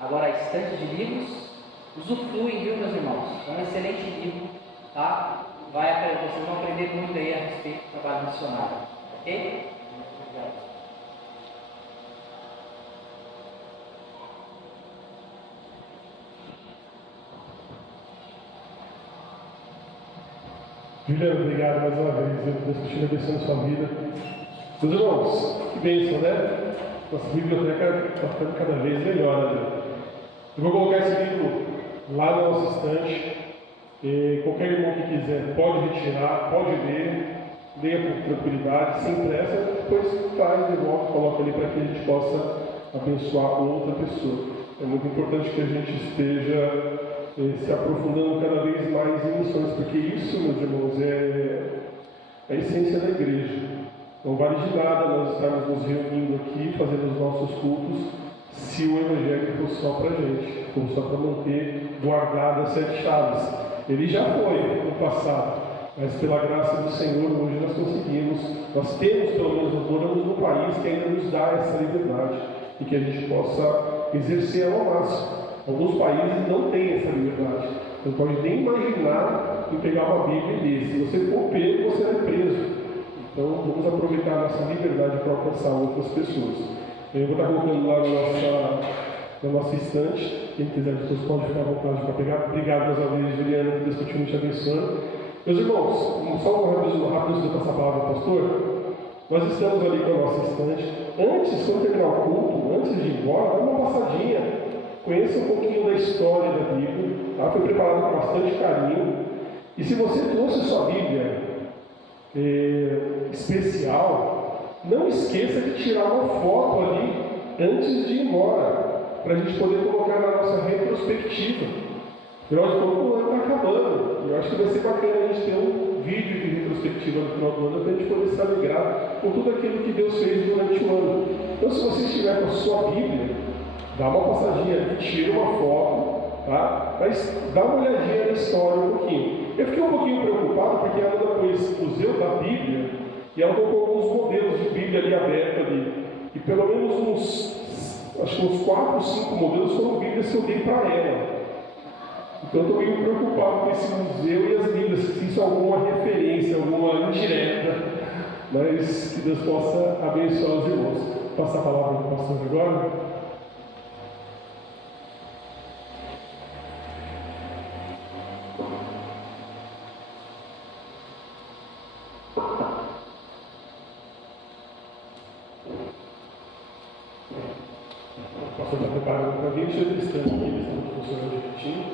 agora a estante de livros. Usufruem, viu, meus irmãos? É um excelente livro, tá? Vocês vão aprender muito aí a respeito do trabalho missionário, ok? Juliano, obrigado mais uma vez. Deus continue abençoando sua vida. Meus irmãos, que bênção, né? Nossa biblioteca está ficando cada vez melhor, né? Eu vou colocar esse livro lá na nossa estante. E qualquer irmão que quiser pode retirar, pode ler, leia com tranquilidade, sem pressa, depois traz de volta, coloca ali para que a gente possa abençoar outra pessoa. É muito importante que a gente esteja se aprofundando cada vez mais em missões, porque isso, meus irmãos, é a essência da igreja. Não vale de nada nós estarmos nos reunindo aqui, fazendo os nossos cultos, se o Evangelho for só para a gente, for só para manter guardadas as 7 chaves. Ele já foi no passado, mas pela graça do Senhor, hoje nós conseguimos, nós temos, pelo menos, nós moramos num país que ainda nos dá essa liberdade e que a gente possa exercer ela ao máximo. Alguns países não têm essa liberdade. Você não pode nem imaginar em pegar uma Bíblia e ler. Se você for pego, você é preso. Então, vamos aproveitar a nossa liberdade para alcançar outras pessoas. Eu vou estar colocando lá na nossa estante. Quem quiser, depois pode ficar à vontade para pegar. Obrigado mais uma vez, Juliana, que Deus continue te abençoando. Meus irmãos, só um rápido de passar a palavra ao pastor. Nós estamos ali com a nossa estante. Antes, quando terminar o culto, antes de ir embora, dá uma passadinha. Conheça um pouquinho da história da Bíblia, tá? Foi preparado com bastante carinho. E se você trouxe sua Bíblia especial, não esqueça de tirar uma foto ali antes de ir embora, para a gente poder colocar na nossa retrospectiva. Afinal de contas, o ano está acabando. Eu acho que vai ser bacana a gente ter um vídeo de retrospectiva no final do ano, para a gente poder se alegrar com tudo aquilo que Deus fez durante o ano. Então, se você estiver com a sua Bíblia, dá uma passadinha, tira uma foto, tá? Mas dá uma olhadinha na história um pouquinho. Eu fiquei um pouquinho preocupado porque ela pôs o Museu da Bíblia e ela colocou alguns modelos de Bíblia ali aberto ali. E pelo menos uns 4 ou 5 modelos foram Bíblias que eu dei para ela. Então eu estou meio preocupado com esse museu e as Bíblias, se isso é alguma referência, alguma indireta, mas que Deus possa abençoar os irmãos. Vou passar a palavra para o pastor agora. O pastor está preparando para vir, deixa eu testando aqui, eles estão funcionando direitinho.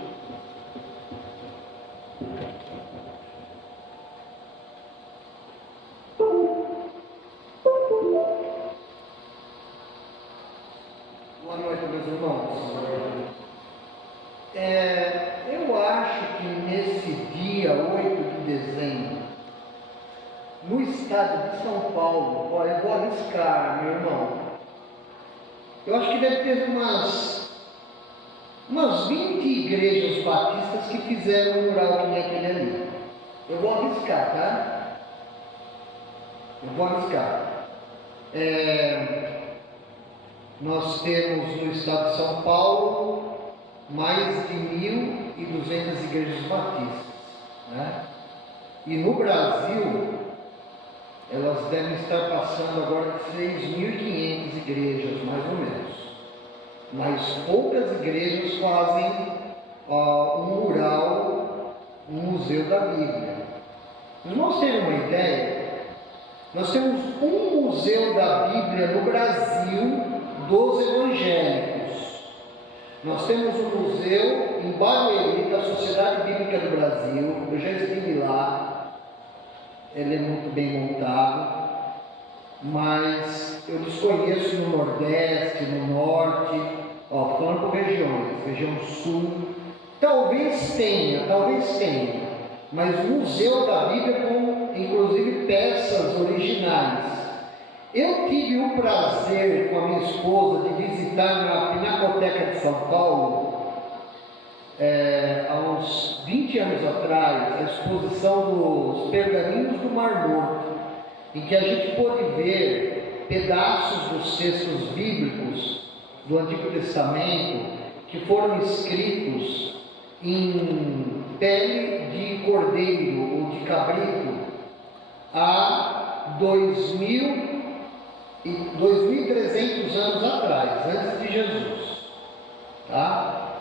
Boa noite, meus irmãos. Eu acho que nesse dia 8 de dezembro, no estado de São Paulo, olha, eu vou arriscar, meu irmão, eu acho que deve ter umas 20 igrejas batistas que fizeram um mural que nem aquele ali. Eu vou arriscar, tá? Eu vou arriscar. Nós temos no estado de São Paulo mais de 1.200 igrejas batistas, né? E no Brasil, elas devem estar passando agora de 6.500 igrejas, mais ou menos. Mas poucas igrejas fazem um mural, um museu da Bíblia. Para os irmãos terem uma ideia, nós temos um museu da Bíblia no Brasil dos evangélicos. Nós temos um museu em Barueri, da Sociedade Bíblica do Brasil. Eu já estive lá. Ele é muito bem montado, mas eu desconheço no Nordeste, no Norte, falando por regiões, região Sul. Talvez tenha, mas o Museu da Bíblia com, inclusive, peças originais. Eu tive o prazer com a minha esposa de visitar na Pinacoteca de São Paulo, há uns 20 anos atrás, a exposição dos Pergaminhos do Mar Morto, em que a gente pôde ver pedaços dos textos bíblicos do Antigo Testamento que foram escritos em pele de cordeiro ou de cabrito há 2.300 anos atrás, antes de Jesus. Tá?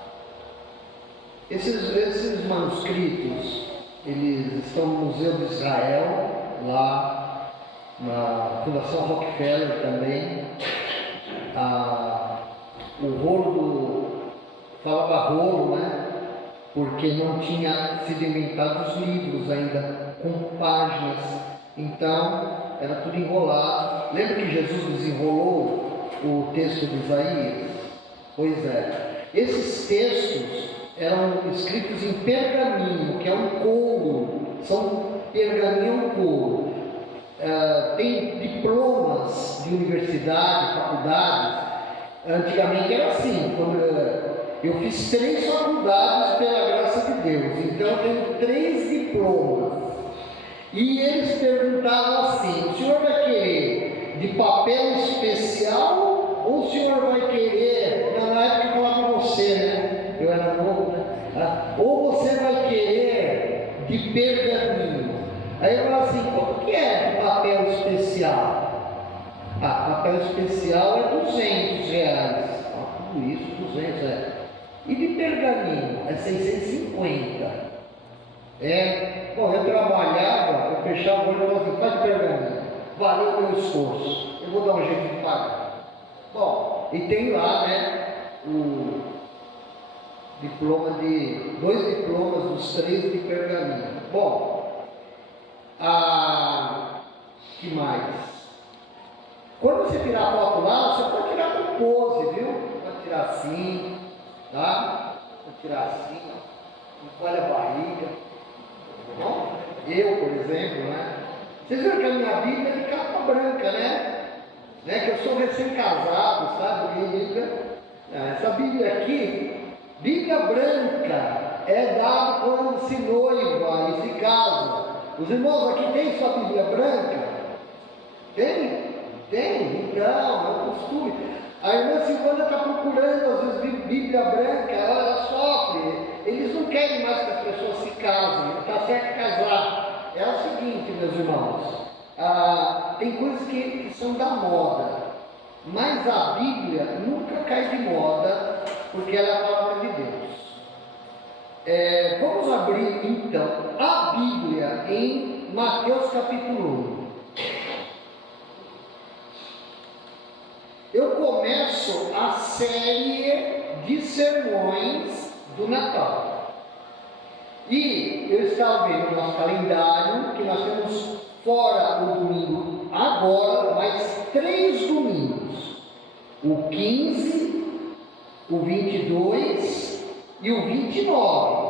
Esses manuscritos, eles estão no Museu de Israel, lá na Fundação Rockefeller também. O rolo falava rolo, né? Porque não tinha sido inventados os livros ainda com páginas, então era tudo enrolado. Lembra que Jesus desenrolou o texto de Isaías? Pois é, esses textos eram escritos em pergaminho, que é um couro, pergaminho é um couro. Tem diplomas de universidade, faculdades. Antigamente era assim, quando eu fiz 3 faculdades pela graça de Deus, então eu tenho 3 diplomas. E eles perguntavam assim: o senhor vai querer de papel especial ou o senhor vai querer, na época eu falava com você, né? Eu era novo, né? Ou você vai querer de pergaminho? Aí eu falava assim: quanto que é de papel especial? Papel especial é R$200. Tudo isso, 200 é. E de pergaminho é 650. Bom, eu trabalhava, eu fechava o olho e falava assim: faz de pergaminho, valeu o meu esforço, eu vou dar um jeito de pagar. Bom, e tem lá, né, o diploma de, 2 diplomas dos 3 de pergaminho. Bom, que mais? Quando você tirar foto lá, você pode tirar com pose, viu? Pode tirar assim, tá? Pode tirar assim, ó. Olha a barriga. Bom, eu, por exemplo, né? Vocês viram que a minha Bíblia é de capa branca, né? Que eu sou recém-casado, sabe? Essa Bíblia aqui, Bíblia branca, é dada quando se noiva e se casa. Os irmãos aqui têm sua Bíblia branca? Tem? Tem, então, é um costume. A irmã Silvana está procurando, às vezes, Bíblia branca, ela sofre. Eles não querem mais que as pessoas se casem, está certo casar. É o seguinte, meus irmãos, tem coisas que são da moda, mas a Bíblia nunca cai de moda, porque ela é a palavra de Deus. Vamos abrir, então, a Bíblia em Mateus capítulo 1. Eu começo a série de sermões do Natal. E eu estava vendo no nosso calendário que nós temos fora o domingo agora, mais 3 domingos. O 15, o 22 e o 29.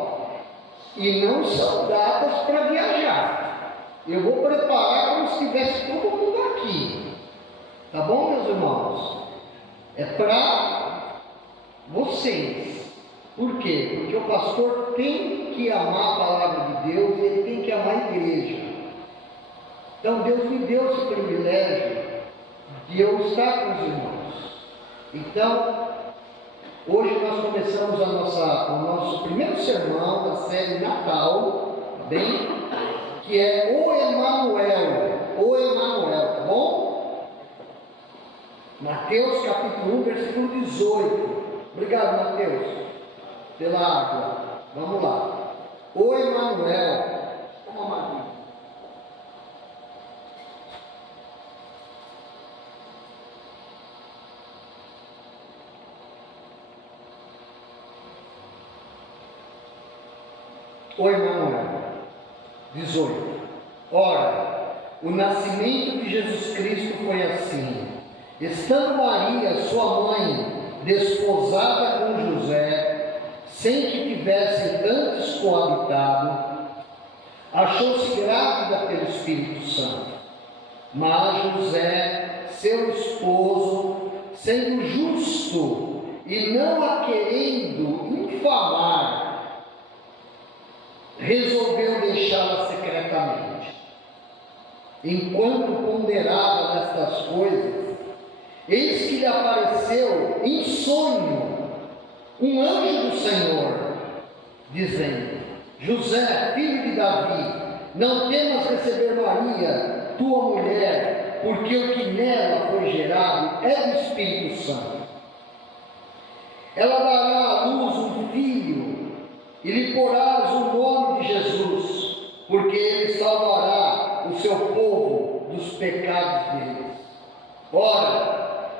E não são datas para viajar. Eu vou preparar como se estivesse todo mundo aqui. Tá bom, meus irmãos? É para vocês. Por quê? Porque o pastor tem que amar a palavra de Deus e ele tem que amar a igreja. Então Deus me deu esse privilégio de eu estar com os irmãos. Então, hoje nós começamos o nosso primeiro sermão da série Natal, bem? Que é o Emanuel, tá bom? Mateus capítulo 1, versículo 18. Obrigado, Mateus, pela água. Vamos lá. O Emanuel. Toma uma. O Emanuel. 18. Ora, o nascimento de Jesus Cristo foi assim. Estando Maria, sua mãe, desposada com José, sem que tivessem antes coabitado, achou-se grávida pelo Espírito Santo. Mas José, seu esposo, sendo justo e não a querendo infamar, resolveu deixá-la secretamente. Enquanto ponderava nestas coisas, eis que lhe apareceu em sonho um anjo do Senhor, dizendo: José, filho de Davi, não temas receber Maria, tua mulher, porque o que nela foi gerado é do Espírito Santo. Ela dará à luz um filho, e lhe porás o nome de Jesus, porque ele salvará o seu povo dos pecados deles. Ora,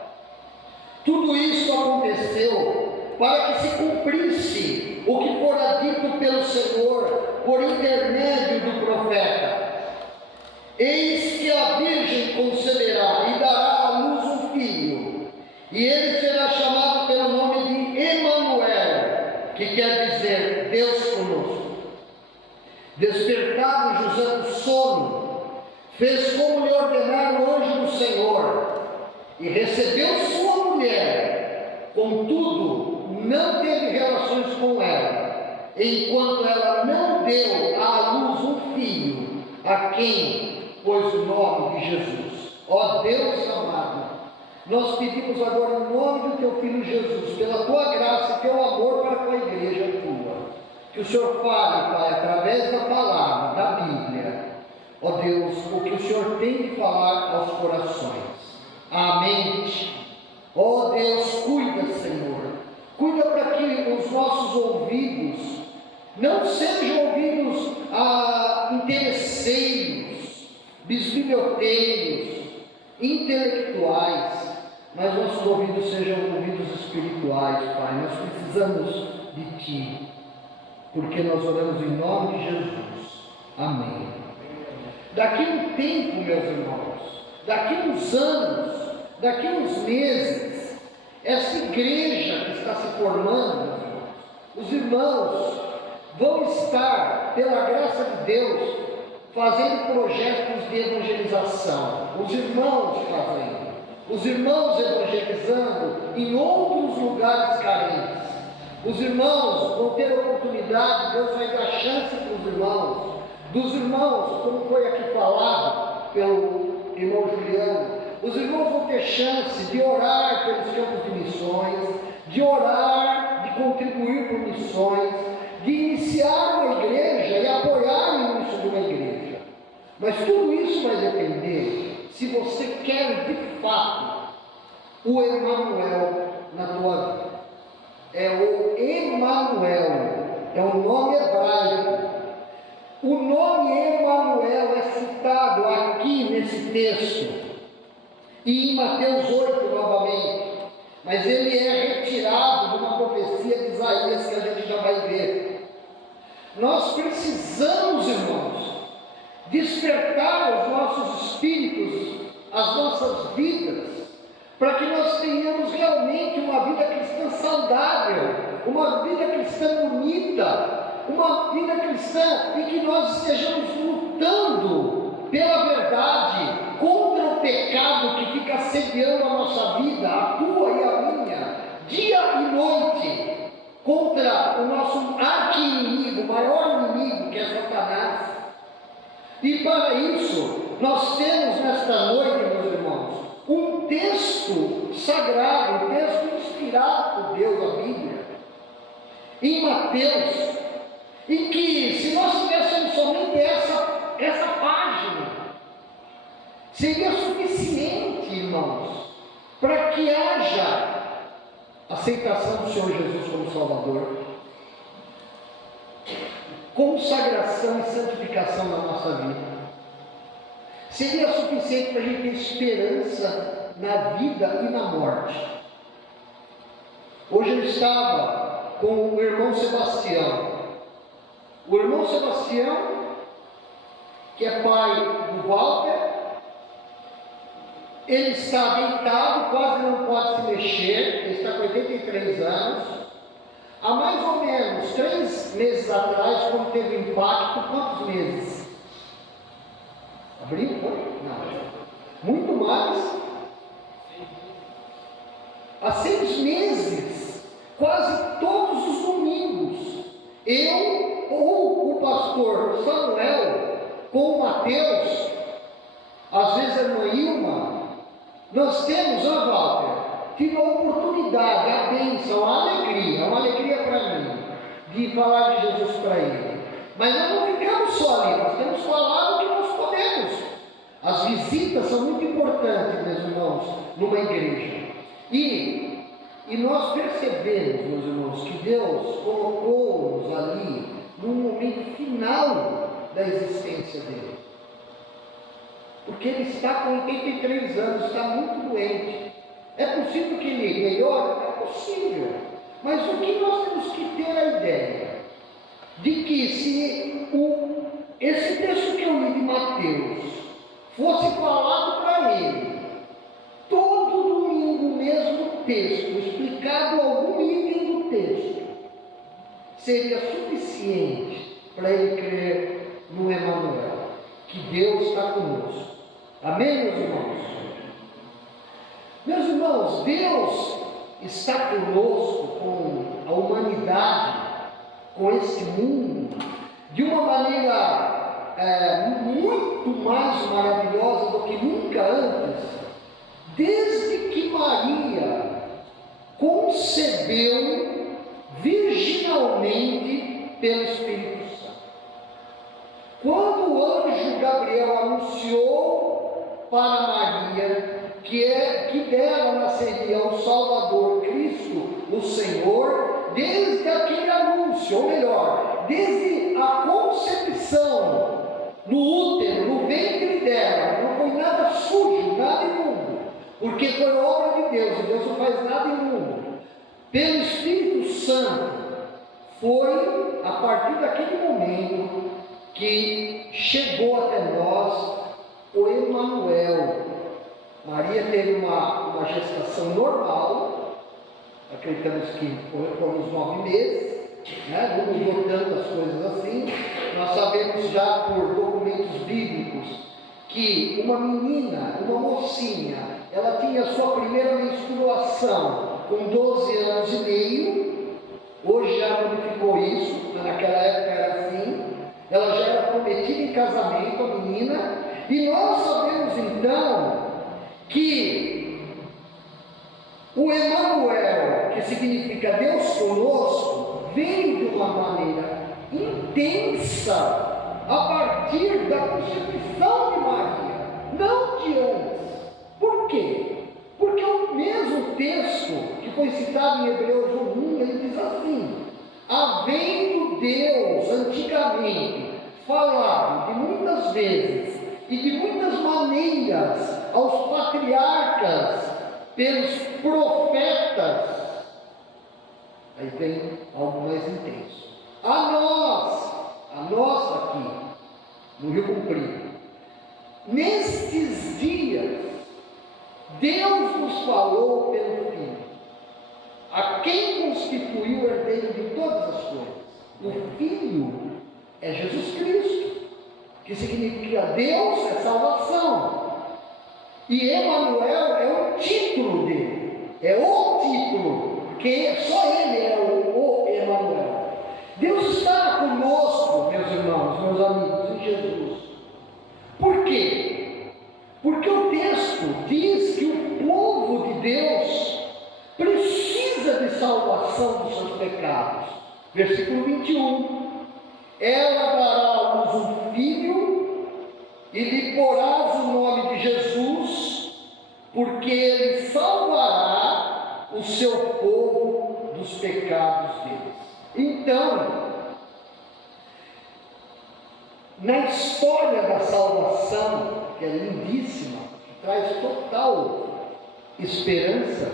tudo isso aconteceu para que se cumprisse o que fora dito pelo Senhor por intermédio do profeta: eis que a Virgem conceberá e dará à luz um filho, e ele será chamado pelo nome de Emanuel, que quer dizer Deus conosco. Despertado José do sono, fez como lhe ordenara o anjo do Senhor, e recebeu sua mulher. Contudo, não teve relações com ela, enquanto ela não deu à luz um filho, a quem pôs o nome de Jesus. Ó Deus amado, nós pedimos agora em nome do teu Filho Jesus, pela tua graça e teu amor para com a igreja tua, que o Senhor fale, Pai, através da palavra, da Bíblia, ó Deus, o que o Senhor tem de falar aos corações. Amém. Ó Deus, cuida, Senhor, cuida para que os nossos ouvidos não sejam ouvidos interesseiros, bisbilhoteiros, intelectuais, mas nossos ouvidos sejam ouvidos espirituais, Pai. Nós precisamos de Ti, porque nós oramos em nome de Jesus. Amém. Daqui a um tempo, meus irmãos, daqui a uns anos, daqui a uns meses, essa igreja que está se formando, meus irmãos, os irmãos vão estar, pela graça de Deus, fazendo projetos de evangelização. Os irmãos fazendo, os irmãos evangelizando em outros lugares carentes. Os irmãos vão ter oportunidade, Deus vai dar chance para os irmãos, dos irmãos, como foi aqui falado pelo irmão Juliano, os irmãos vão ter chance de orar pelos campos de missões, de orar, de contribuir por missões, de iniciar uma igreja e apoiar o início de uma igreja. Mas tudo isso vai depender se você quer de fato o Emanuel na tua vida. É o Emanuel, é o nome hebraico. O nome Emanuel é citado aqui nesse texto e em Mateus 8 novamente, mas ele é retirado de uma profecia de Isaías que a gente já vai ver. Nós precisamos, irmãos, despertar os nossos espíritos, as nossas vidas, para que nós tenhamos realmente uma vida cristã saudável, uma vida cristã bonita, uma vida cristã em que nós estejamos lutando pela verdade, contra o pecado que fica assediando a nossa vida, a tua e a minha, dia e noite, contra o nosso arqui-inimigo, o maior inimigo, que é Satanás. E para isso, nós temos nesta noite, meus irmãos, um texto sagrado, um texto inspirado por Deus, a Bíblia, em Mateus, em que, se nós tivéssemos somente essa página, seria suficiente, irmãos, para que haja aceitação do Senhor Jesus como Salvador, consagração e santificação na nossa vida. Seria suficiente para a gente ter esperança na vida e na morte. Hoje eu estava com o irmão Sebastião. O irmão Sebastião, que é pai do Walter, ele está deitado, quase não pode se mexer, ele está com 83 anos. Há mais ou menos 3 meses atrás, quando teve o impacto, quantos meses? Abril? Foi? Não. Muito mais. Há 6 meses, quase todos os domingos, eu ou o pastor Samuel com o Mateus, às vezes a irmã Ilma, Nós temos, Walter, tive a oportunidade, a bênção, a alegria, uma alegria para mim, de falar de Jesus para ele. Mas nós não ficamos só ali, nós temos falado o que nós podemos. As visitas são muito importantes, meus irmãos, numa igreja. E nós percebemos, meus irmãos, que Deus colocou-nos ali num momento final da existência dele. Porque ele está com 83 anos, está muito doente. É possível que ele melhore? É possível. Mas o que nós temos que ter a ideia? De que se esse texto que eu li de Mateus fosse falado para ele, todo domingo o mesmo texto, explicado algum item do texto, seria suficiente para ele crer no Emanuel, que Deus está conosco. Amém, meus irmãos? Meus irmãos, Deus está conosco, com a humanidade, com este mundo, de uma maneira muito mais maravilhosa do que nunca antes, desde que Maria concebeu virginalmente pelo Espírito Santo. Quando o anjo Gabriel anunciou para Maria que dela nasceria o Salvador, Cristo, o Senhor, desde aquele anúncio, ou melhor, desde a concepção no útero, no ventre dela, não foi nada sujo, nada imundo, porque foi obra de Deus, e Deus não faz nada imundo. Pelo Espírito Santo, foi a partir daquele momento que chegou até nós o Emanuel. Maria teve uma gestação normal, acreditamos que foram uns 9 meses, né? Não mudou tantas coisas assim. Nós sabemos já por documentos bíblicos que uma menina, uma mocinha, ela tinha sua primeira menstruação com 12 anos e meio. Hoje já modificou isso, mas naquela época era assim. Ela já era prometida em casamento, a menina, e nós sabemos então que o Emanuel, que significa Deus conosco, veio de uma maneira intensa a partir da concepção de Maria, não de antes. Por quê? Porque o mesmo texto que foi citado em Hebreus 1, ele diz assim: havendo Deus antigamente falado de muitas vezes e de muitas maneiras aos patriarcas pelos profetas, aí vem algo mais intenso. A nós aqui, no Rio Comprido, nestes dias, Deus nos falou pelo Filho, a quem constituiu o herdeiro de todas as coisas. O Filho é Jesus Cristo, que significa Deus é salvação. E Emanuel é o título dele, é o título, porque só ele é o Emanuel. Deus está conosco, meus irmãos, meus amigos, em Jesus. Por quê? Porque o texto diz que o povo de Deus precisa de salvação dos seus pecados. Versículo 21. Ela dará à luz um filho e lhe porás o nome de Jesus, porque ele salvará o seu povo dos pecados deles. Então, na história da salvação, que é lindíssima, que traz total esperança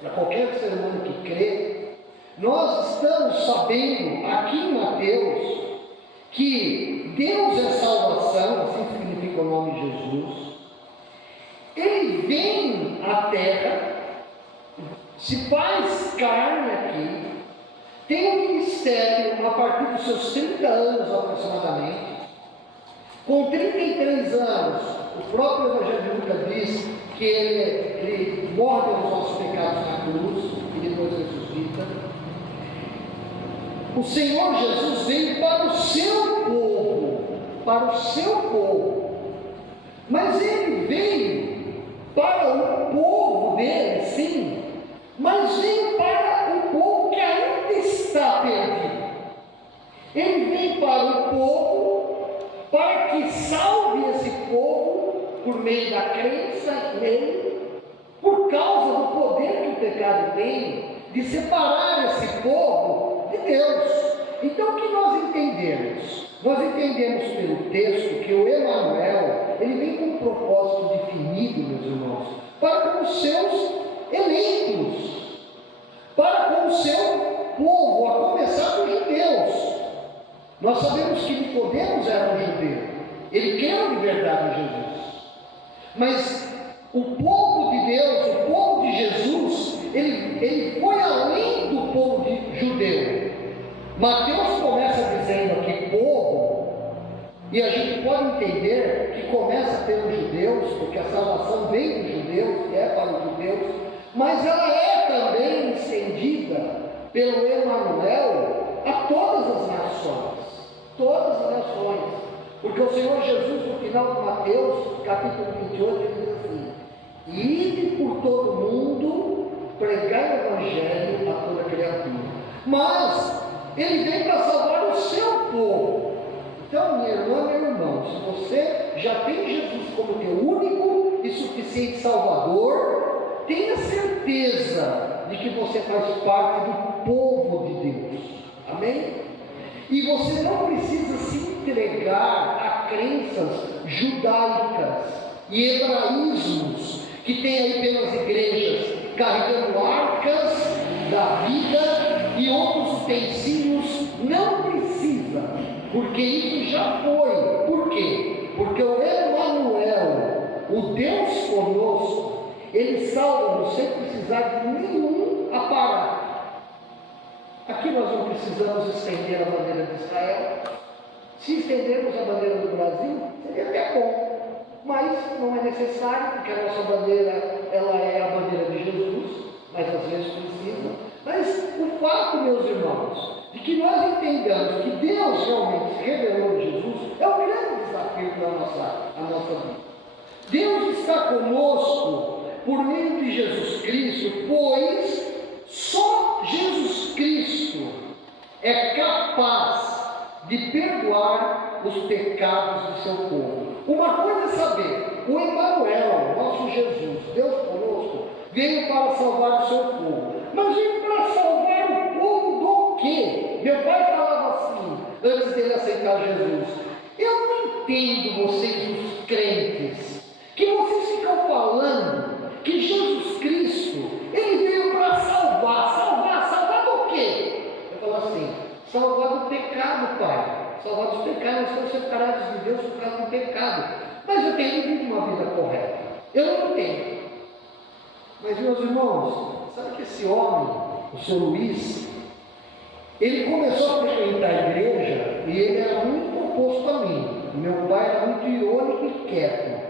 para qualquer ser humano que crê, nós estamos sabendo aqui em Mateus que Deus é salvação, assim significa o nome de Jesus. Ele vem à terra, se faz carne aqui, tem um ministério a partir dos seus 30 anos aproximadamente. Com 33 anos, o próprio Evangelho de Lucas diz que ele morre pelos nossos pecados na cruz e depois ressuscita. O Senhor Jesus veio para o seu povo, mas ele veio para o povo dele, sim, mas veio para o povo que ainda está perdido. Ele vem para o povo para que salve esse povo por meio da crença nele, por causa do poder que o pecado tem de separar esse povo de Deus. Então o que nós entendemos? Nós entendemos pelo texto que o Emanuel, ele vem com um propósito definido, meus irmãos, para com os seus eleitos, para com o seu povo, a começar dos judeus. Nós sabemos que Nicodemos era um judeu, ele creu de verdade em Jesus, mas o povo de Deus, o povo de Jesus, ele foi além do povo judeu. Mateus começa dizendo aqui povo, e a gente pode entender que começa pelos judeus, porque a salvação vem dos judeus, é para os judeus, mas ela é também estendida pelo Emanuel a todas as nações, porque o Senhor Jesus, no final de Mateus, capítulo 28, ele diz assim: ide por todo mundo, pregai o evangelho a toda criatura. Mas ele vem para salvar o seu povo. Então, minha irmã, meu irmão, se você já tem Jesus como teu único e suficiente Salvador, tenha certeza de que você faz parte do povo de Deus. Amém? E você não precisa se entregar a crenças judaicas e hebraísmos que tem aí pelas igrejas, carregando arcas da vida e outros utensílios. Não precisa, porque isso já foi. Por quê? Porque o Emanuel, o Deus conosco, ele salva-nos sem precisar de nenhum aparato. Aqui nós não precisamos estender a bandeira de Israel. Se estendermos a bandeira do Brasil, seria até bom, mas não é necessário, porque a nossa bandeira, ela é a bandeira de Jesus, mas às vezes precisa. Mas o fato, meus irmãos, de que nós entendamos que Deus realmente se revelou em Jesus, é um grande desafio para a nossa vida. Deus está conosco por meio de Jesus Cristo, pois só Jesus Cristo é capaz de perdoar os pecados do seu povo. Uma coisa é saber, o Emanuel, nosso Jesus, Deus conosco, veio para salvar o seu povo. Mas veio para salvar o povo do quê? Meu pai falava assim, antes dele aceitar Jesus: eu não entendo vocês, os crentes, que vocês ficam falando que Jesus Cristo, ele veio para salvar do quê? Eu falo assim: salvar do pecado, pai. Salvar dos pecados, nós estamos separados de Deus por causa do pecado. Mas eu tenho vivido uma vida correta. Eu não tenho. Mas, meus irmãos, sabe que esse homem, o seu Luiz, ele começou a frequentar a igreja e ele era muito oposto a mim. Meu pai era muito irônico e quieto.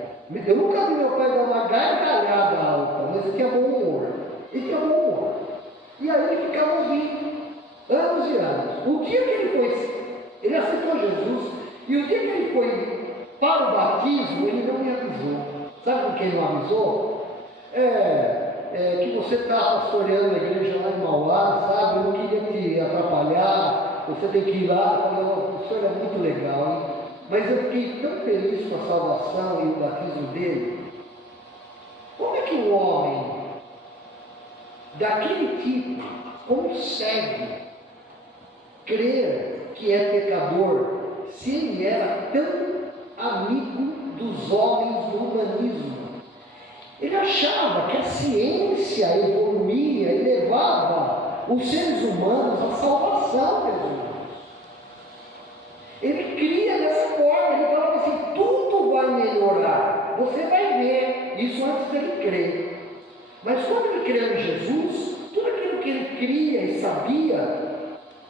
Eu nunca vi meu pai dar uma gargalhada alta, mas ele tinha bom humor. E aí ele ficava ouvindo, anos e anos. O dia que ele aceitou Jesus, e o dia que ele foi para o batismo, ele não me avisou. Sabe por que ele não avisou? Que você está pastoreando a igreja lá em Mauá, sabe? Eu não queria te atrapalhar, você tem que ir lá. Eu falei: o senhor é muito legal, hein? Mas eu fiquei tão feliz com a salvação e o batismo dele. Como é que um homem daquele tipo consegue crer que é pecador se ele era tão amigo dos homens do humanismo? Ele achava que a ciência evoluía e levava os seres humanos à salvação, meus irmãos. Ele cria dessa forma, ele falava assim: tudo vai melhorar, você vai ver, isso antes dele crer. Mas quando ele creu em Jesus, tudo aquilo que ele cria e sabia,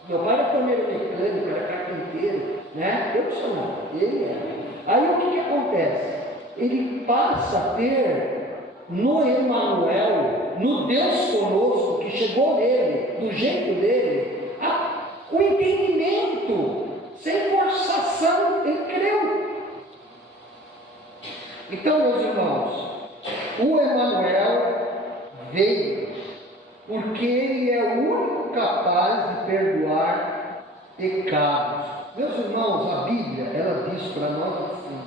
meu pai era torneiro mecânico, era carpinteiro, né? Eu não sou nada, ele era. Aí o que acontece? Ele passa a ter no Emanuel, no Deus conosco, que chegou nele, do jeito dele, o entendimento, sem forçação, ele creu. Então, meus irmãos, O Emanuel veio porque ele é o único capaz de perdoar pecados. Meus irmãos, a Bíblia, ela diz para nós assim,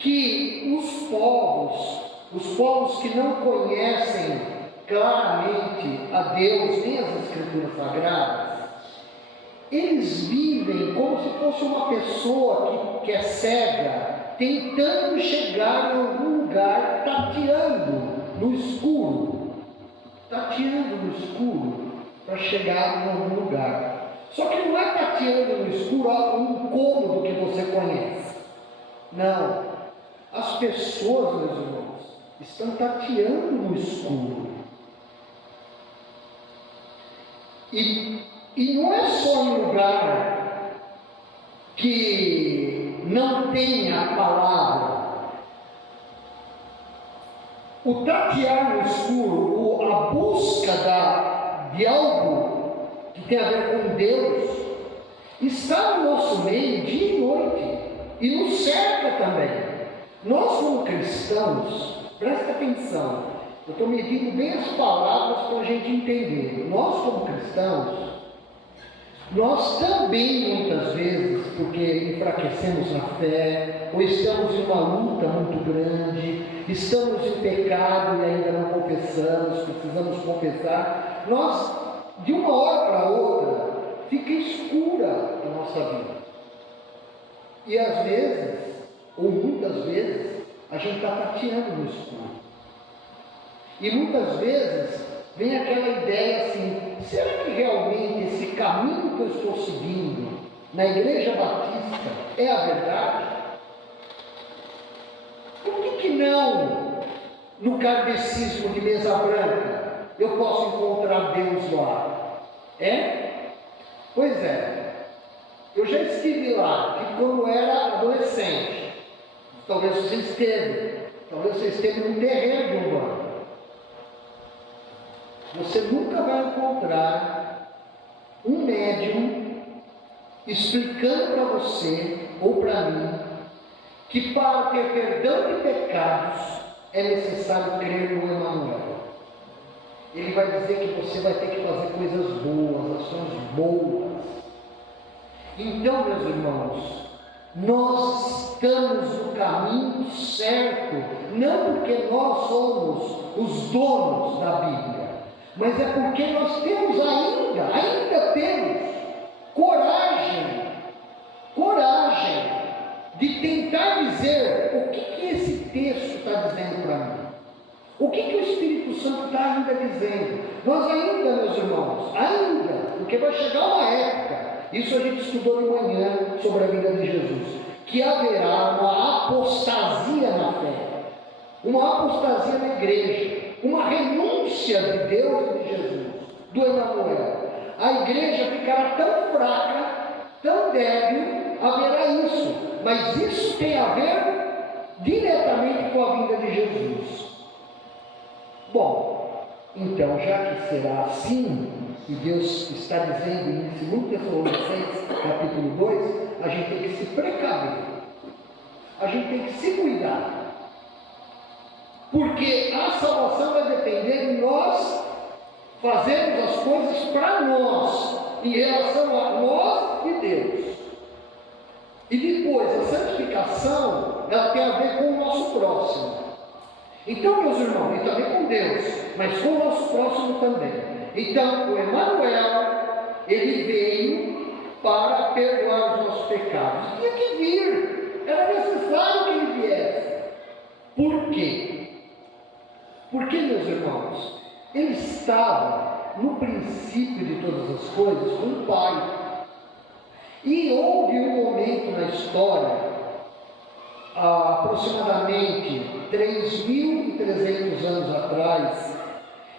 que os povos que não conhecem claramente a Deus nem as Escrituras Sagradas, eles vivem como se fosse uma pessoa que é cega, tentando chegar em algum lugar, tateando no escuro para chegar em algum lugar. Só que não é tateando no escuro um cômodo que você conhece. Não. As pessoas, meus irmãos, estão tateando no escuro. E não é só em lugar que não tem a palavra. O tatear no escuro, a busca de algo que tem a ver com Deus, está no nosso meio dia e noite e nos cerca também. Nós, como cristãos, presta atenção, eu estou medindo bem as palavras para a gente entender. Nós, como cristãos, nós também, muitas vezes, porque enfraquecemos na fé, ou estamos em uma luta muito grande, estamos em pecado e ainda não confessamos, precisamos confessar, nós, de uma hora para outra, fica escura a nossa vida. E às vezes, ou muitas vezes, a gente está tateando no escuro. E muitas vezes vem aquela ideia assim, será que realmente esse caminho que eu estou seguindo na Igreja Batista é a verdade? Por que não no kardecismo de mesa branca eu posso encontrar Deus lá? Pois é, eu já estive lá, que quando era adolescente, talvez você esteve num terreno de Umbanda. Você nunca vai encontrar um médium explicando para você ou para mim que para ter perdão de pecados é necessário crer no Emanuel. Ele vai dizer que você vai ter que fazer coisas boas, ações boas. Então, meus irmãos, nós estamos no caminho certo, não porque nós somos os donos da Bíblia, mas é porque nós temos ainda temos coragem de tentar dizer o que esse texto está dizendo para mim. O que o Espírito Santo está ainda dizendo? Nós ainda, meus irmãos, porque vai chegar uma época, isso a gente estudou de manhã sobre a vida de Jesus, que haverá uma apostasia na fé, uma apostasia na igreja, uma renúncia de Deus e de Jesus, do Emanuel. A igreja ficará tão fraca, tão débil, haverá isso, mas isso tem a ver diretamente com a vinda de Jesus. Bom, então, já que será assim, e Deus está dizendo em 2 Tessalonicenses, capítulo 2, a gente tem que se precaver, a gente tem que se cuidar, porque a salvação vai depender de nós fazermos as coisas para nós, em relação a nós e Deus. E depois, a santificação, ela tem a ver com o nosso próximo. Então, meus irmãos, e também com Deus, mas com o nosso próximo também. Então, o Emanuel, ele veio para perdoar os nossos pecados. Tinha que vir, era necessário que ele viesse. Por quê? Porque, meus irmãos, ele estava no princípio de todas as coisas com o Pai. E houve um momento na história, aproximadamente 3.300 anos atrás,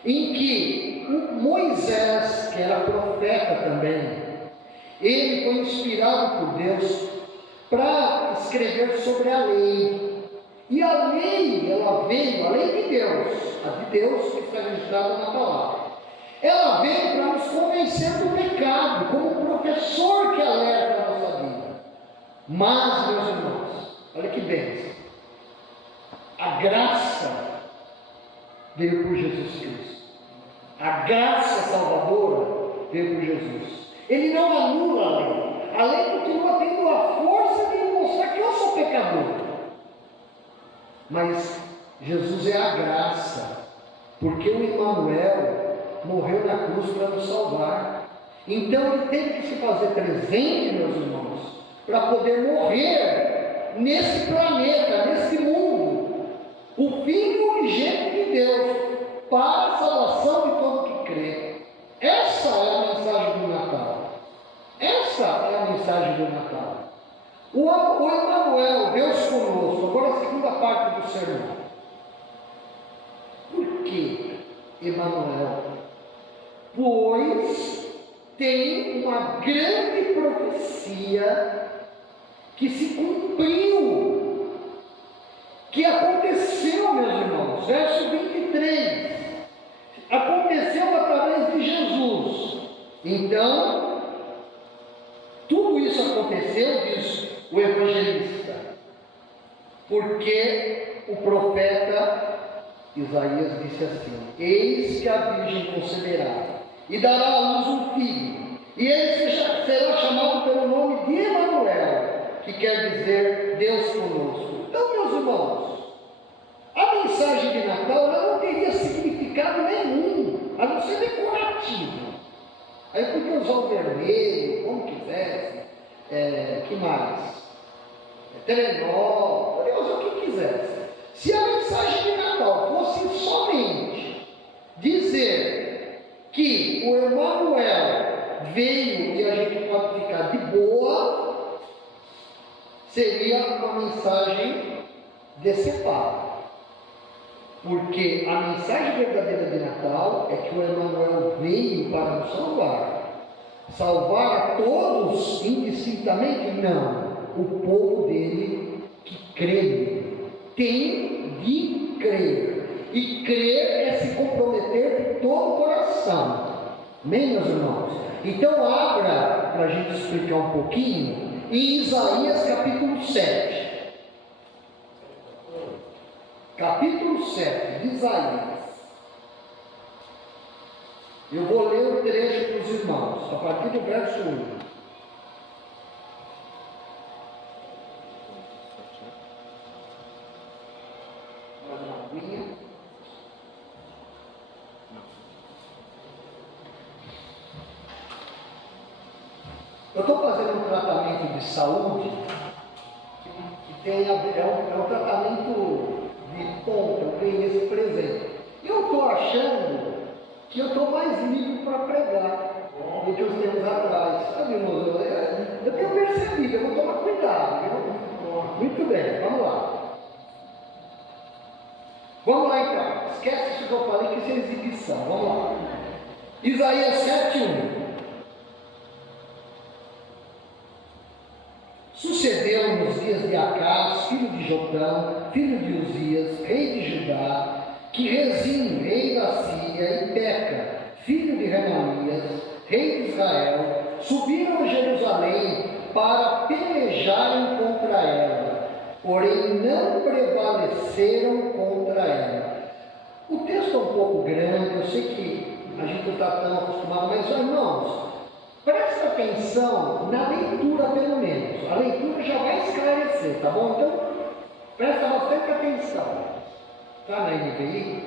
em que o Moisés, que era profeta também, ele foi inspirado por Deus para escrever sobre a lei. E a lei, ela veio, a lei de Deus, a de Deus que está registrada na palavra, ela veio para nos convencer do pecado, como um professor que alerta a nossa vida. Mas, meus irmãos, olha que bênção, a graça veio por Jesus Cristo. A graça salvadora veio por Jesus. Ele não anula a lei. A lei continua tendo a força de mostrar que eu sou pecador. Mas Jesus é a graça, porque o Emmanuel morreu na cruz para nos salvar. Então ele teve que se fazer presente, meus irmãos, para poder morrer nesse planeta, nesse mundo. O Filho unigênito de Deus, para a salvação de todo que crê. Essa é a mensagem do Natal. Essa é a mensagem do Natal. O Emmanuel, Deus conosco. Agora a segunda parte do sermão. Por que Emmanuel? Pois tem uma grande profecia que se cumpriu, que aconteceu, meus irmãos. Verso 23. Aconteceu através de Jesus. Então, tudo isso aconteceu, diz o evangelista, porque o profeta Isaías disse assim: eis que a Virgem conceberá e dará à luz um filho, e ele será chamado pelo nome de Emmanuel, que quer dizer Deus conosco. Então, meus irmãos, a mensagem de Natal ela não teria significado nenhum, a não ser decorativo. Aí podia usar o vermelho, como quisesse, que mais? Trenó, podia usar o que quisesse. Se a mensagem de Natal fosse somente dizer que o Emmanuel veio e a gente pode ficar de boa, seria uma mensagem decepada. Porque a mensagem verdadeira de Natal é que o Emmanuel veio para nos salvar. Salvar a todos indistintamente? Não. O povo dele que crê nele. Tem de crer. E crer é se comprometer de todo o coração. Amém, meus irmãos? Então abra para a gente explicar um pouquinho em Isaías capítulo 7. Capítulo 7 de Isaías. Eu vou ler o trecho para os irmãos, a partir do verso 1. Mais uma aguinha. Eu estou fazendo um tratamento de saúde que tem a ver, é um tratamento de ponta, eu ganhei esse presente. Eu estou achando que eu estou mais livre para pregar do que os tempos atrás. Sabe, irmãos? Eu tenho percebido, eu vou tomar cuidado. Muito bem, vamos lá. Vamos lá então. Esquece isso que eu falei, que isso é exibição. Vamos lá. Isaías 7:1. Sucedeu nos dias de Acás, filho de Jotão, filho de Uzias, rei de Judá, que Rezim, rei da Síria, e Peca, filho de Remalias, rei de Israel, subiram a Jerusalém para pelejarem contra ela, porém não prevaleceram contra ela. O texto é um pouco grande, eu sei que a gente não está tão acostumado, mas irmãos, presta atenção na leitura pelo menos. A leitura já vai esclarecer, tá bom? Então, presta bastante atenção. Está na NVI?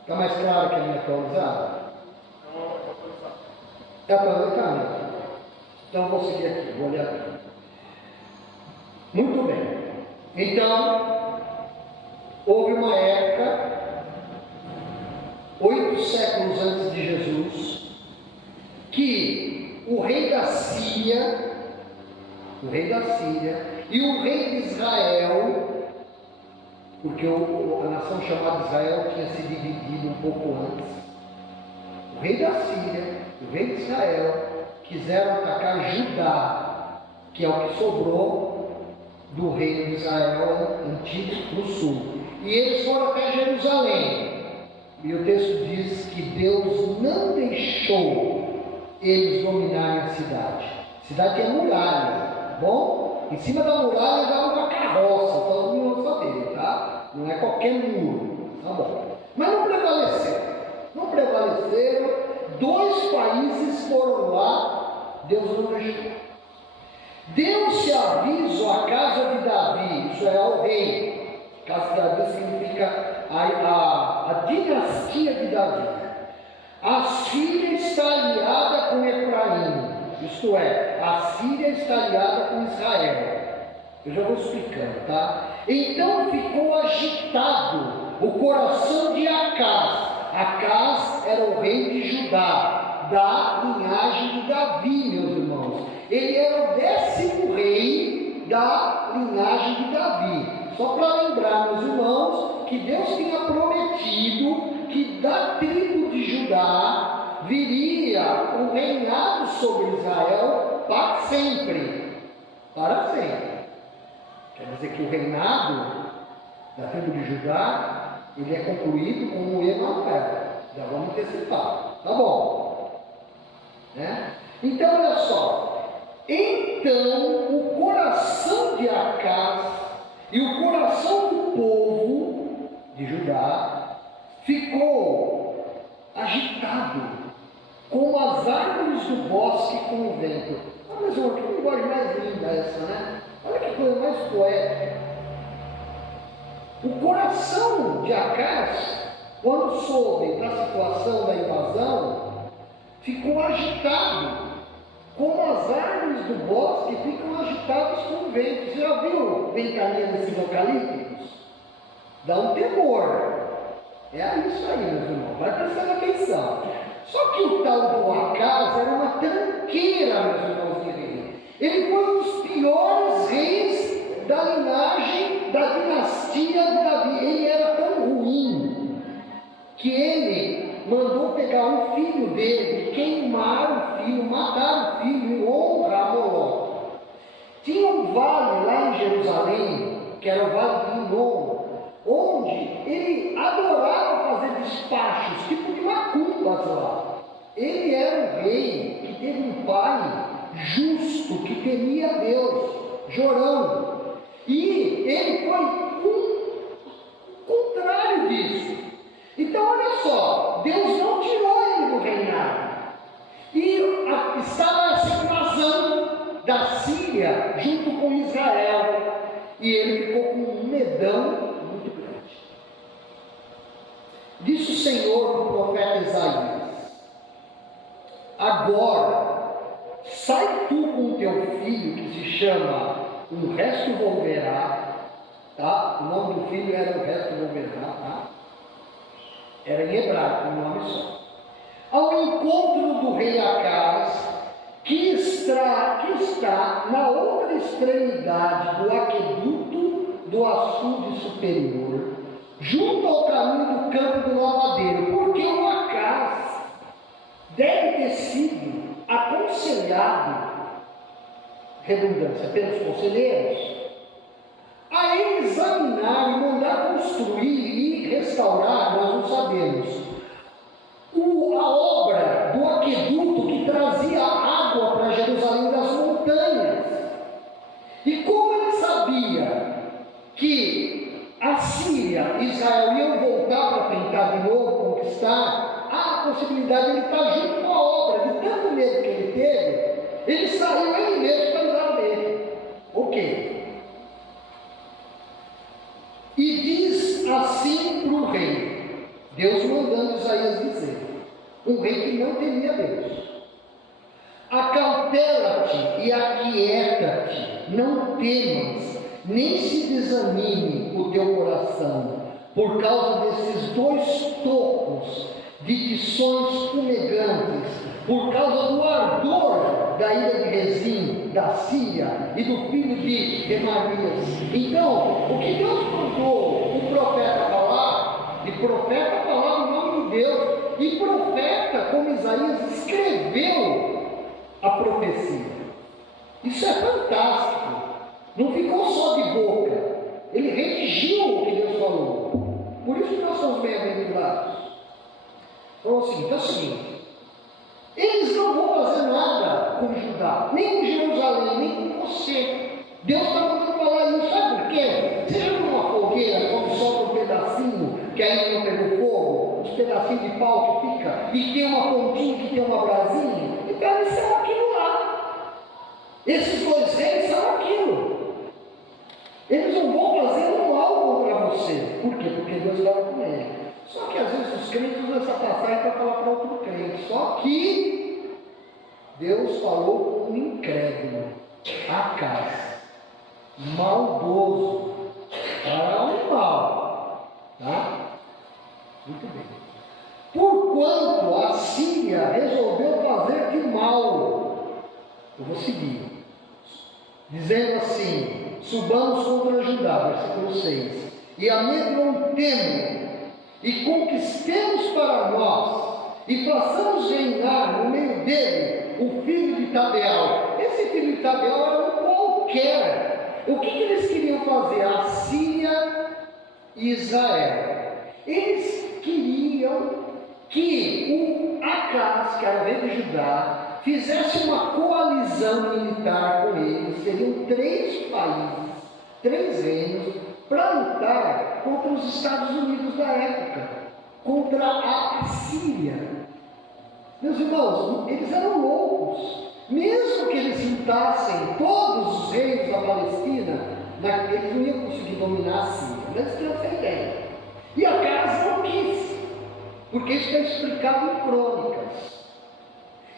Está mais claro que a minha atualizada? Está atualizada? Então, vou seguir aqui, vou olhar aqui. Muito bem. Então, houve uma época 8 séculos antes de Jesus, que o rei da Síria e o rei de Israel, porque a nação chamada Israel tinha se dividido um pouco antes, o rei da Síria e o rei de Israel quiseram atacar Judá, que é o que sobrou do reino de Israel antigo no sul, e eles foram até Jerusalém. E o texto diz que Deus não deixou eles dominarem a cidade. A cidade é muralha, tá bom? Em cima da muralha dava uma carroça, todo mundo saber, tá? Não é qualquer muro, tá bom. Mas não prevaleceram. Não prevaleceram. 2 países foram lá, Deus não deixou. Deu-se aviso à casa de Davi, isso é ao rei. Casa de Davi significa a dinastia de Davi. A Síria está aliada com Efraim, isto é, a Síria está aliada com Israel. Eu já vou explicando, tá? Então ficou agitado o coração de Acaz. Acaz era o rei de Judá, da linhagem de Davi, meus irmãos. Ele era o 10º rei da linhagem de Davi. Só para lembrar, meus irmãos, que Deus tinha prometido que da tribo de Judá viria o reinado sobre Israel para sempre. Para sempre. Quer dizer que o reinado da tribo de Judá, ele é concluído com o Emanuel. Já vamos antecipar. Tá bom. Né? Então, olha só. Então, o coração de Acaz e o coração do povo de Judá ficou agitado, como as árvores do bosque com o vento. Ah, mas que linguagem mais linda essa, né? Olha que coisa mais poética. O coração de Acaz, quando soube da situação da invasão, ficou agitado, como as árvores do bosque ficam agitadas com o vento. Você já viu ventania desses eucaliptos? Dá um temor. É isso aí, meus irmãos. Vai prestando atenção. Só que o tal do Acaz era uma tranqueira, meus irmãos de rei. Ele foi um dos piores reis da linhagem, da dinastia de Davi. Ele era tão ruim que ele mandou pegar um filho dele, queimar o filho, matar o filho em honra a Moloque. Tinha um vale lá em Jerusalém, que era o Vale de Inom, onde ele adorava fazer despachos, tipo de macumbas lá. Ele era um rei que teve um pai justo, que temia Deus, Jorão. E ele foi o contrário disso. Então, olha só, Deus não tirou ele do reinado. E estava essa invasão da Síria junto com Israel. E ele ficou com um medão muito grande. Disse o Senhor para o profeta Isaías: agora, sai tu com o teu filho, que se chama Um Resto Volverá. Tá? O nome do filho era Um Resto Volverá, tá? Era em hebraico, um nome só. Ao encontro do rei Acaz, que está na outra extremidade do aqueduto do açude superior, junto ao caminho do campo do lavadeiro, porque o Acaz deve ter sido aconselhado, redundância, pelos conselheiros, a ele examinar e mandar construir e restaurar, nós não sabemos, a obra do aqueduto que trazia água para Jerusalém das montanhas. E como ele sabia que a Síria e Israel iam voltar para tentar de novo conquistar, há a possibilidade de ele estar junto com a obra. De tanto medo que ele teve, ele saiu ele mesmo para andar dele. Ok. E diz assim para o rei, Deus mandando Isaías dizer, um rei que não temia Deus: acautela-te e aquieta-te, não temas, nem se desanime o teu coração, por causa desses 2 tocos de tições fumegantes, por causa do ardor da ilha de Rezim, da Síria e do filho de Remarias. Então, o que Deus mandou o profeta falar, e profeta falar no nome de Deus, e profeta, como Isaías, escreveu a profecia. Isso é fantástico. Não ficou só de boca. Ele redigiu o que Deus falou. Por isso que nós somos bem-aventurados. Então, assim, é o seguinte: eles não vão fazer nada com Judá, nem com Jerusalém, nem com você. Deus está mandando falar isso, sabe por quê? Você já viu uma fogueira, quando solta um pedacinho que ainda não pegou fogo, uns pedacinhos de pau que fica, e tem uma pontinha que tem uma brasinha? Então eles são aquilo lá. Esses dois reis são aquilo. Eles não vão fazer um mal contra você. Por quê? Porque Deus estava com ele. Só que às vezes os crentes usam essa passagem para falar para outro crente. Só que Deus falou com um incrédulo, Acaz, maldoso, para um mal. Tá? Muito bem. Porquanto a Síria resolveu fazer de mal, eu vou seguir, dizendo assim: subamos contra Judá, versículo 6, e amedrontemo, e conquistemos para nós, e façamos reinar no meio dele o filho de Tabeal. Esse filho de Tabeal era um qualquer. O que eles queriam fazer? A Síria e Israel. Eles queriam que o Acaz, que era o rei de Judá, fizesse uma coalizão militar com eles. Seriam 3 países, 3 reinos, para lutar contra os Estados Unidos da época, contra a Síria. Meus irmãos, eles eram loucos. Mesmo que eles juntassem todos os reis da Palestina, eles não iam conseguir dominar a Síria. Eles tinham essa ideia. E Acaz não quis, porque isso está explicado em Crônicas.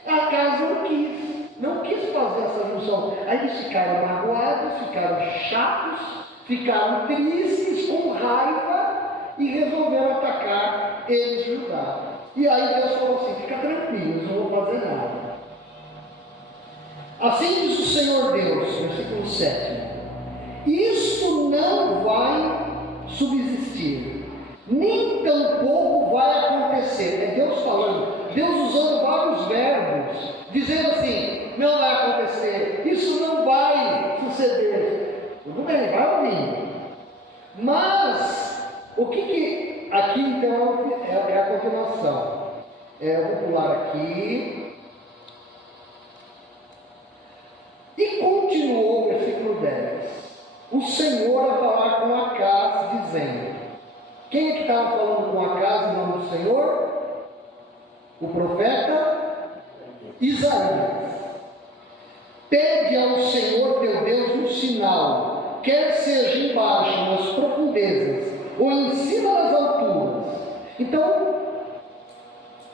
Acaz não quis fazer essa junção. Aí eles ficaram magoados, ficaram chatos, ficaram tristes, com raiva, e resolveram atacar eles de Judá. E aí Deus falou assim: fica tranquilo, eu não vou fazer nada. Assim diz o Senhor Deus, versículo 7: isto não vai subsistir, nem tampouco vai acontecer. É Deus falando, Deus usando vários verbos, dizendo assim: não vai acontecer, isso não vai suceder. Tudo bem, vai ouvir. Mas, o que aqui então é a continuação. Eu vou pular aqui. E continuou o versículo 10. O Senhor a falar com Acaz, dizendo: quem é que estava falando com Acaz em nome do Senhor? O profeta Isaías. Pede ao Senhor teu Deus um sinal, quer seja embaixo, nas profundezas, ou em cima das alturas. Então,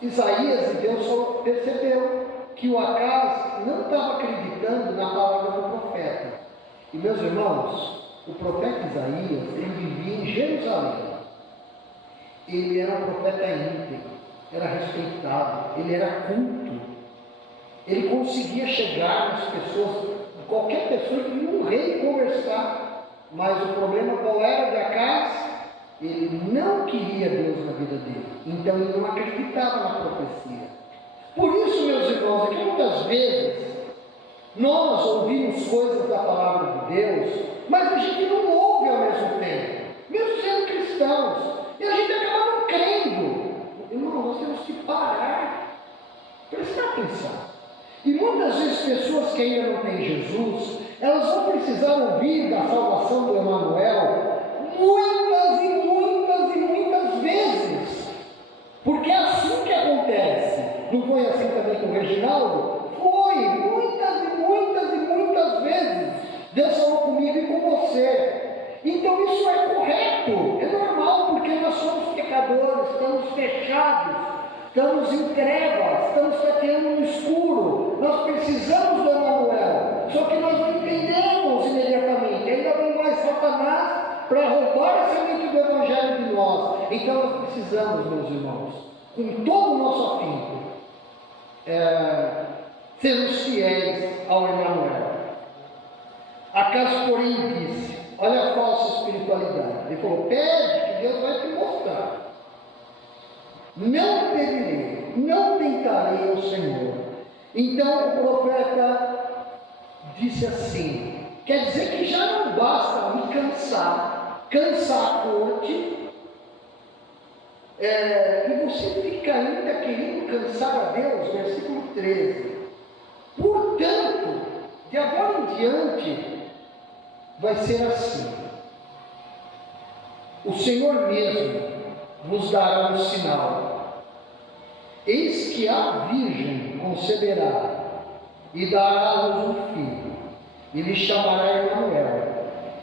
Isaías e Deus só percebeu que o Acaz não estava acreditando na palavra do profeta. E meus irmãos, o profeta Isaías, ele vivia em Jerusalém. Ele era um profeta íntegro, era respeitado, ele era culto. Ele conseguia chegar nas pessoas, qualquer pessoa que vinha um rei conversar. Mas o problema qual era de Acaz? Ele não queria Deus na vida dele. Então ele não acreditava na profecia. Por isso, meus irmãos, é que muitas vezes nós ouvimos coisas da palavra de Deus, mas a gente não ouve ao mesmo tempo, mesmo sendo cristãos, e a gente acaba não crendo. Irmão, nós temos que parar, prestar atenção. E muitas vezes pessoas que ainda não têm Jesus, elas vão precisar ouvir da salvação do Emanuel muitas e muitas e muitas vezes, porque é assim que acontece. Não foi assim também com o Reginaldo? Foi, muitas e muitas e muitas vezes. Deus falou comigo e com você. Então isso é correto, é normal, porque nós somos pecadores, estamos fechados, estamos em trevas, estamos tateando no escuro. Nós precisamos do Emanuel, só que nós não entendemos imediatamente. Ainda vem mais Satanás para roubar a semente do Evangelho de nós. Então nós precisamos, meus irmãos, com todo o nosso afinco, sermos fiéis ao Emanuel. Acaz, porém, disse: olha a falsa espiritualidade. Ele falou: pede que Deus vai te mostrar. Não pedirei, não tentarei ao Senhor. Então o profeta disse assim: quer dizer que já não basta me cansar a corte, e você fica ainda querendo cansar a Deus. Versículo 13: portanto, de agora em diante, vai ser assim: o Senhor mesmo vos dará um sinal. Eis que a virgem conceberá e dará à luz um filho, e lhe chamará Emanuel.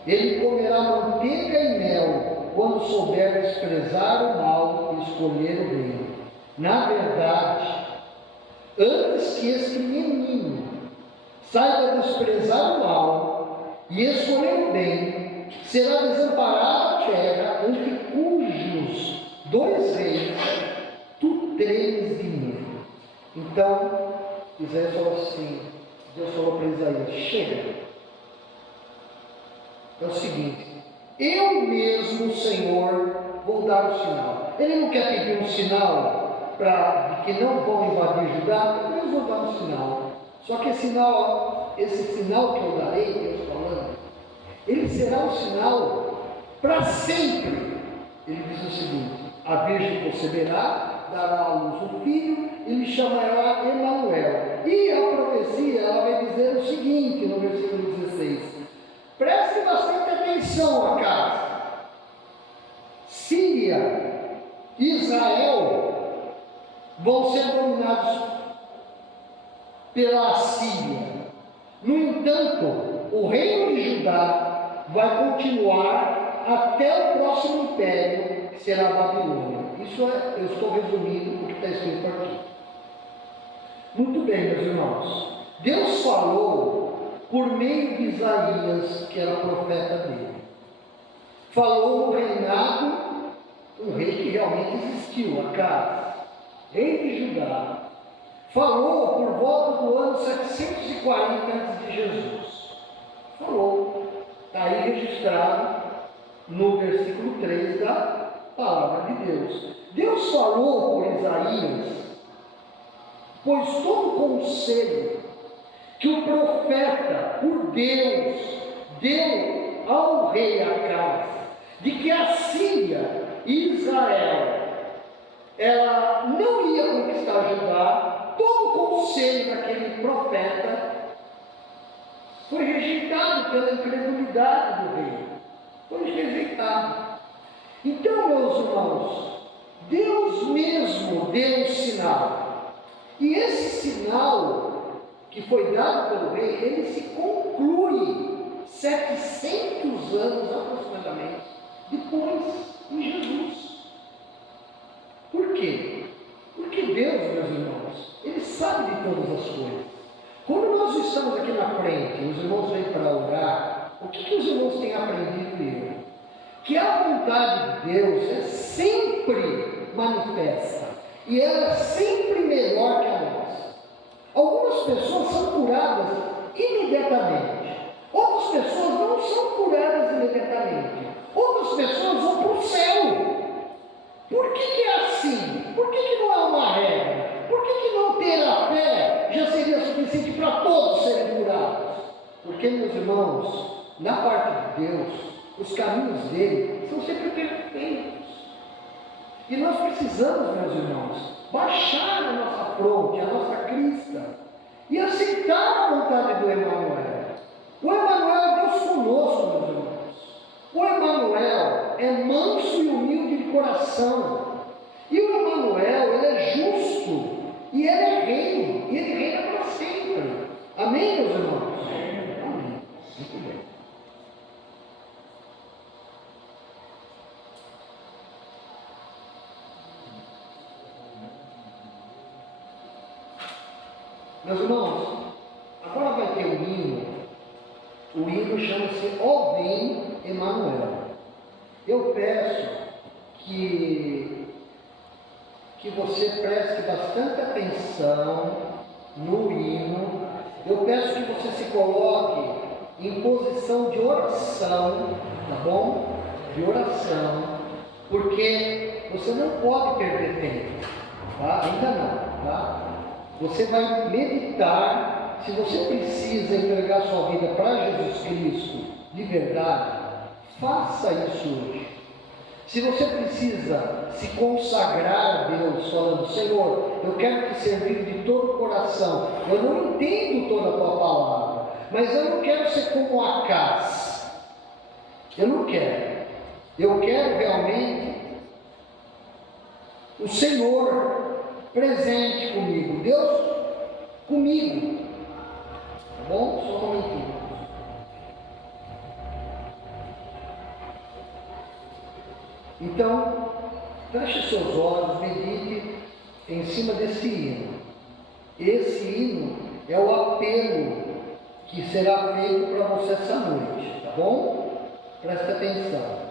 Ele comerá manteiga e mel, quando souber desprezar o mal e escolher o bem. Na verdade, antes que este menino saiba desprezar o mal e escolher o bem, será desamparada a terra entre cujos 2 reis tu tremes de medo. Então, Isaías falou assim, Deus falou para Isaías: chega. É o seguinte: eu mesmo, Senhor, vou dar o sinal. Ele não quer pedir um sinal de que não vão invadir Judá. Eu vou dar um sinal. Só que esse sinal que eu darei, Deus falando, ele será um sinal para sempre. Ele diz o seguinte: a virgem conceberá, dará à luz um filho, e lhe chamará Emanuel. E a profecia, ela vai dizer o seguinte, no versículo 16: preste bastante atenção a casa. Síria e Israel vão ser dominados pela Assíria. No entanto, o reino de Judá vai continuar até o próximo império, que será a Babilônia. Eu estou resumindo o que está escrito aqui. Muito bem, meus irmãos. Deus falou por meio de Isaías, que era profeta dele. Falou no reinado, um rei que realmente existiu, Acaz, rei de Judá. Falou por volta do ano 740 a.C. Falou, está aí registrado no versículo 3 da palavra de Deus. Deus falou por Isaías, pois todo conselho que o profeta, por Deus, deu ao rei Acaz, de que a Síria e Israel, ela não ia conquistar Judá, todo o conselho daquele profeta foi rejeitado pela incredulidade do rei. Foi rejeitado. Então, meus irmãos, Deus mesmo deu um sinal. E esse sinal que foi dado pelo rei, ele se conclui 700 anos aproximadamente depois, em Jesus. Por quê? Porque Deus, meus irmãos, Ele sabe de todas as coisas. Quando nós estamos aqui na frente, os irmãos vêm para orar, o que os irmãos têm aprendido nele? Que a vontade de Deus é sempre manifesta, e ela é sempre melhor que a nossa. Algumas pessoas são curadas imediatamente, outras pessoas não são curadas imediatamente, outras pessoas vão para o céu. Por que é assim? Por que não é uma regra? Por que não ter a fé já seria suficiente para todos serem curados? Porque, meus irmãos, na parte de Deus, os caminhos dele são sempre perfeitos. E nós precisamos, meus irmãos, baixar a nossa fronte, a nossa crista, e aceitar a vontade do Emanuel. O Emanuel é Deus conosco, meus irmãos. O Emanuel é manso e humilde de coração. E o Emanuel, ele é justo, e ele é rei, e ele reina para sempre. Amém, meus irmãos? Amém. Muito bem. Meus irmãos, agora vai ter um hino. O hino chama-se Ó Vem Emanuel. Eu peço que você preste bastante atenção no hino. Eu peço que você se coloque em posição de oração, tá bom? De oração, porque você não pode perder tempo, tá? Ainda não, tá? Você vai meditar. Se você precisa entregar sua vida para Jesus Cristo de verdade, faça isso hoje. Se você precisa se consagrar a Deus, falando: Senhor, eu quero te servir de todo o coração, eu não entendo toda a tua palavra, mas eu não quero ser como Acaz, Eu não quero. Eu quero realmente o Senhor presente comigo, Deus comigo. Tá bom? Só um momentinho. Então, feche seus olhos, medite em cima desse hino. Esse hino é o apelo que será feito para você essa noite, tá bom? Preste atenção.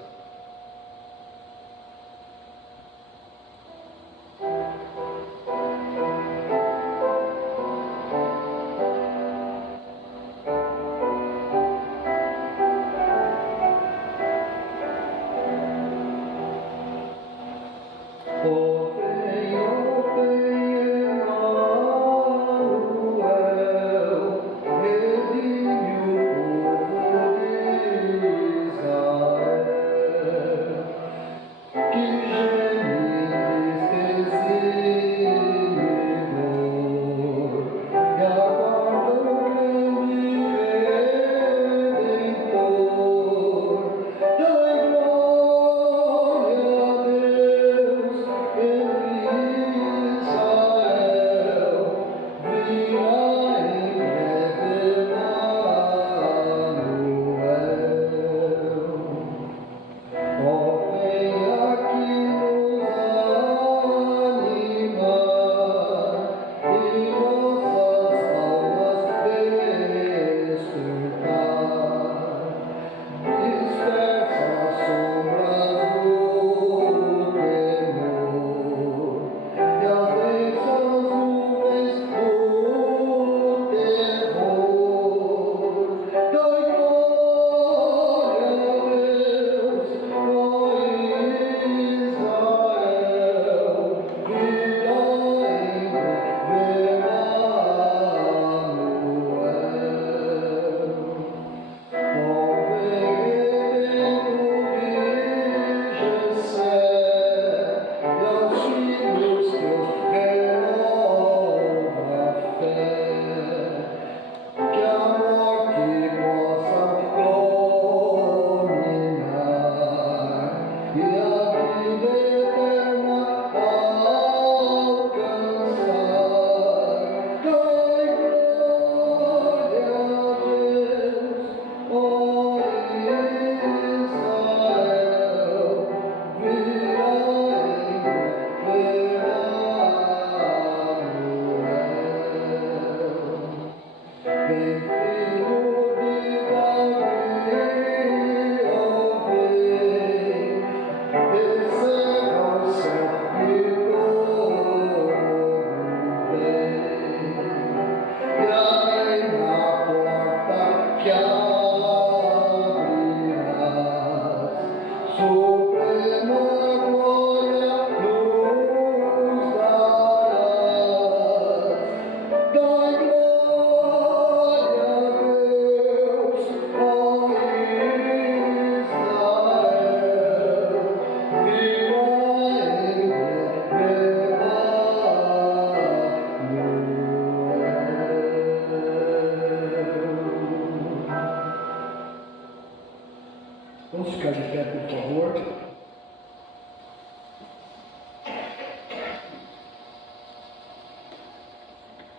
Vamos ficar de pé, por favor.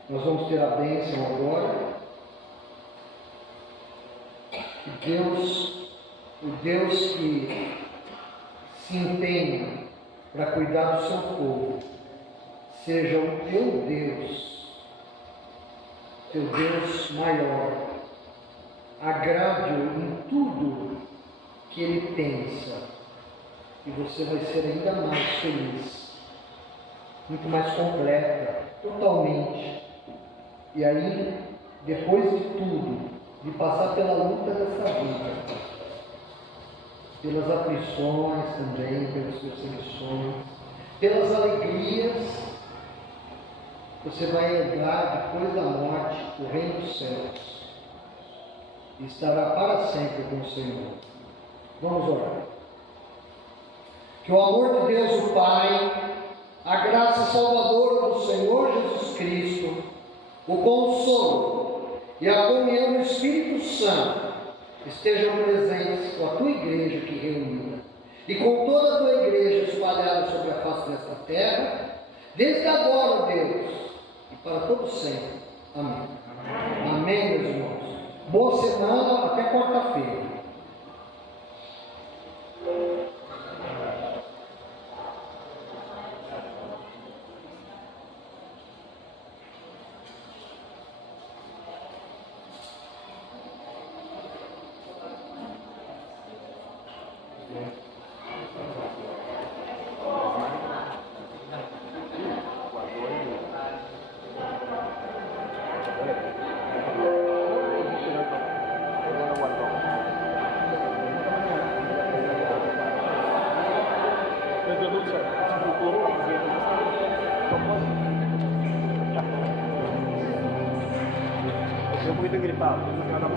Nós vamos ter a bênção agora. O Deus que se empenha para cuidar do seu povo, seja o teu Deus maior, agrade-o em tudo que ele pensa, e você vai ser ainda mais feliz, muito mais completa, totalmente. E aí, depois de tudo, de passar pela luta dessa vida, pelas aflições também, pelas perseguições, pelas alegrias, você vai herdar depois da morte o reino dos céus e estará para sempre com o Senhor. Vamos orar. Que o amor de Deus, o Pai, a graça salvadora do Senhor Jesus Cristo, o consolo e a comunhão do Espírito Santo estejam presentes com a tua igreja aqui reunida e com toda a tua igreja espalhada sobre a face desta terra, desde agora, Deus, e para todo sempre. Amém. Amém, meus irmãos. Boa semana, até quarta-feira. Eu muito gripado, eu muito gripado.